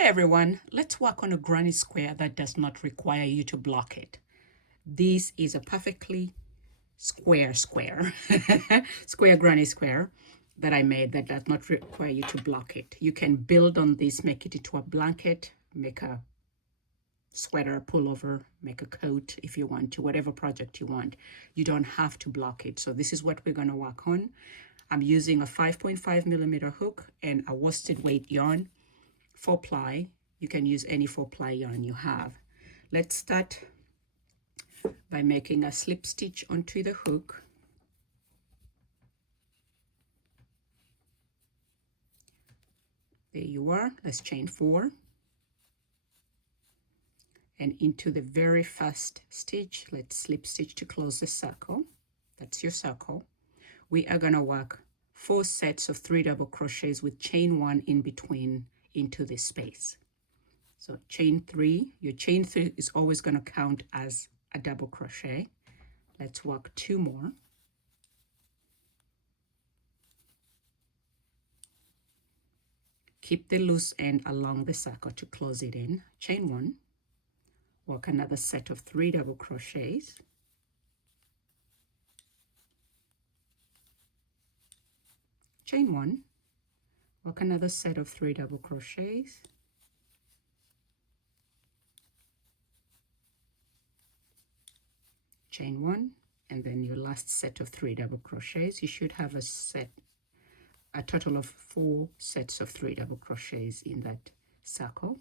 Hi everyone, let's work on a granny square that does not require you to block it. This is a perfectly square square granny square that I made that does not require you to block it. You can build on this, make it into a blanket, make a sweater, pullover, make a coat if you want to, whatever project you want. You don't have to block it. So this is what we're going to work on. I'm using a 5.5 millimeter hook and a worsted weight yarn. 4-ply. You can use any 4-ply yarn you have. Let's start by making a slip stitch onto the hook. There you are. Let's chain 4. And into the very first stitch, let's slip stitch to close the circle. That's your circle. We are going to work 4 sets of 3 double crochets with chain 1 in between into this space. So chain 3, your chain 3 is always going to count as a double crochet. Let's work 2 more. Keep the loose end along the circle to close it in. Chain 1, work another set of 3 double crochets. Chain 1, work another set of 3 double crochets. Chain 1, and then your last set of 3 double crochets. You should have a total of 4 sets of 3 double crochets in that circle.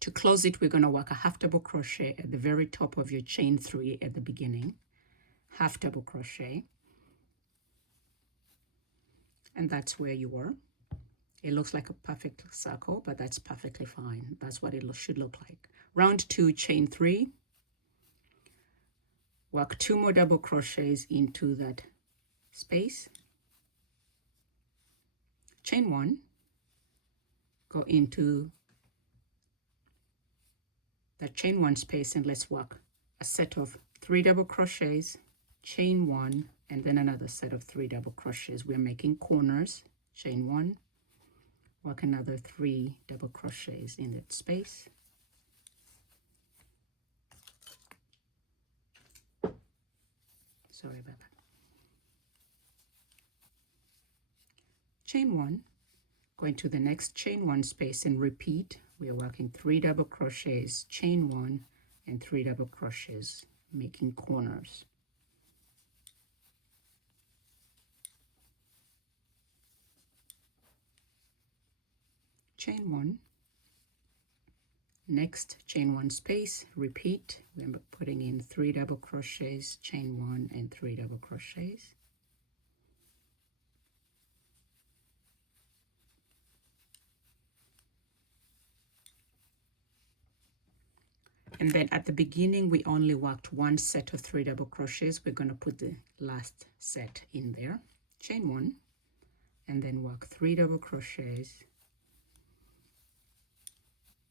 To close it, we're going to work a half double crochet at the very top of your chain 3 at the beginning. Half double crochet. And that's where you are. It looks like a perfect circle, but that's perfectly fine. That's what it should look like. Round 2, chain 3. Work 2 more double crochets into that space. Chain 1, go into that chain 1 space, and let's work a set of 3 double crochets, chain 1, and then another set of 3 double crochets. We're making corners. Chain 1, work another 3 double crochets in that space. Sorry about that. Chain 1, go into the next chain 1 space and repeat. We are working 3 double crochets, chain 1, and 3 double crochets, making corners. Chain 1, next chain 1 space, repeat. Remember putting in 3 double crochets, chain 1, and 3 double crochets. And then at the beginning, we only worked 1 set of 3 double crochets. We're going to put the last set in there. Chain 1, and then work 3 double crochets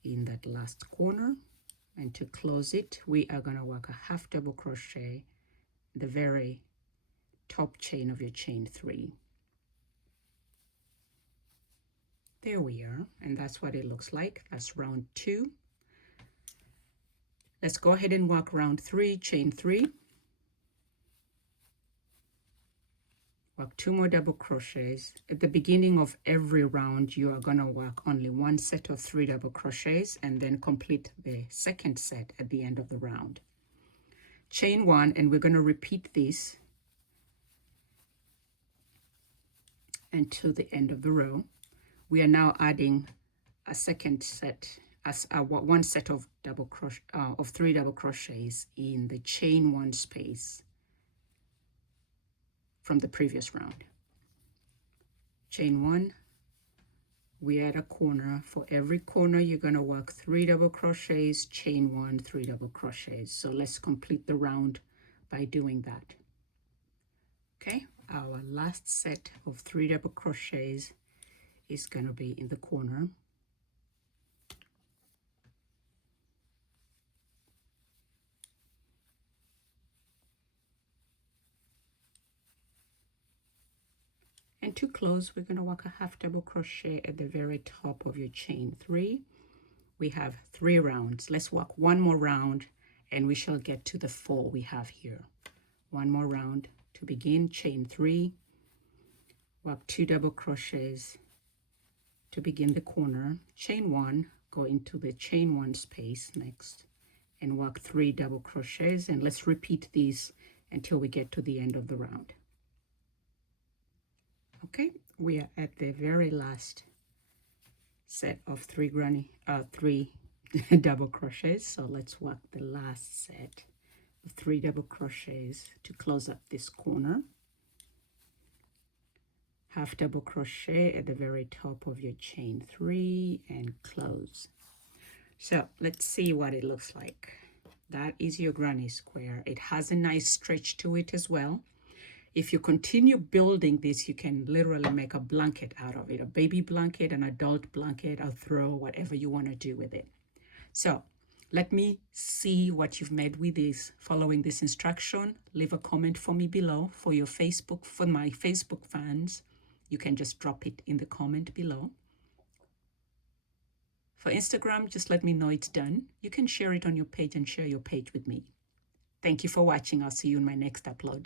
in that last corner. And to close it, we are going to work a half double crochet the very top chain of your chain 3. There we are, and that's what it looks like. That's round 2. Let's go ahead and work round 3, chain 3. Work 2 more double crochets. At the beginning of every round, you are going to work only 1 set of 3 double crochets and then complete the second set at the end of the round. Chain 1, and we're going to repeat this until the end of the row. We are now adding a second set, as 1 set of 3 double crochets in the chain 1 space from the previous round. Chain 1, we add a corner. For every corner, you're going to work 3 double crochets, chain 1, 3 double crochets. So let's complete the round by doing that. Okay, our last set of 3 double crochets is going to be in the corner. And to close, we're going to work a half double crochet at the very top of your chain 3. We have 3 rounds. Let's work one more round and we shall get to the 4 we have here. One more round to begin. Chain 3, work 2 double crochets to begin the corner. Chain 1, go into the chain 1 space next and work 3 double crochets, and let's repeat these until we get to the end of the round. Okay, we are at the very last set of 3 double crochets, so let's work the last set of 3 double crochets to close up this corner. Half double crochet at the very top of your chain 3 and close. So let's see what it looks like. That is your granny square. It has a nice stretch to it as well. If you continue building this, you can literally make a blanket out of it, a baby blanket, an adult blanket, a throw, whatever you want to do with it. So let me see what you've made with this following this instruction. Leave a comment for me below. For your Facebook, for my Facebook fans, you can just drop it in the comment below. For Instagram, just let me know it's done. You can share it on your page and share your page with me. Thank you for watching. I'll see you in my next upload.